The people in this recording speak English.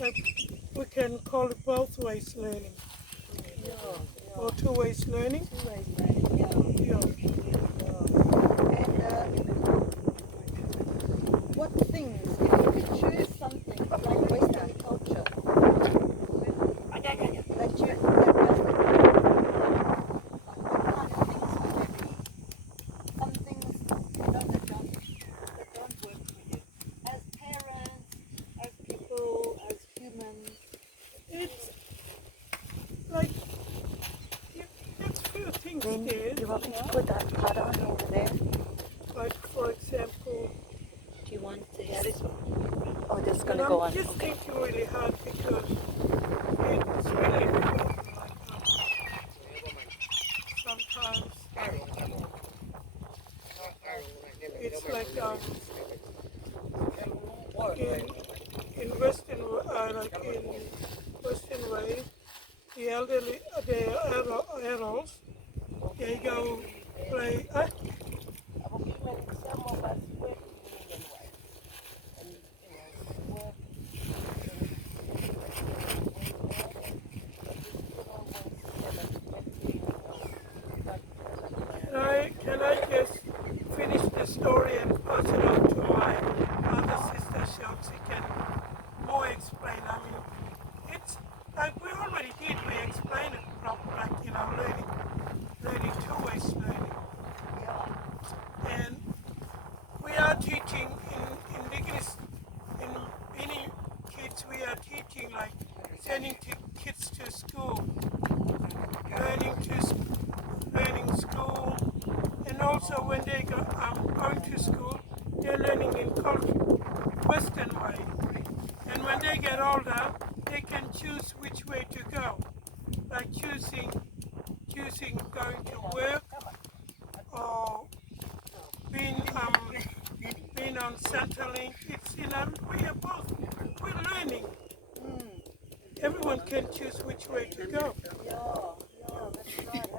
like we can call it both ways learning or two ways learning. Two-ways learning, Yeah. And what things, if you could choose something like Western culture that you that doesn't, like what kind of things would there be? Some things that don't work for you. As parents, as people, as humans. It's like there's few things Then there. you want me to put that part on over there? Like for example, Do you want to hear this one? Oh, this is going and to go I'm on. just Okay. thinking really hard because it's really difficult. Sometimes it's like in Western Western way, the elderly, the adults, they go play. Can I just finish the story and pass it on to my other sister so she can more explain? I mean, it's like we already did. We explained it properly, like learning two ways learning, and we are teaching in Indigenous in many kids. We are teaching like sending kids to school, learning school, and also when they go going to school, they're learning in Western way. And when they get older, they can choose which way to go, like choosing going to work or being on Centrelink. It's we're learning. Everyone can choose which way to go. Yeah, that's right.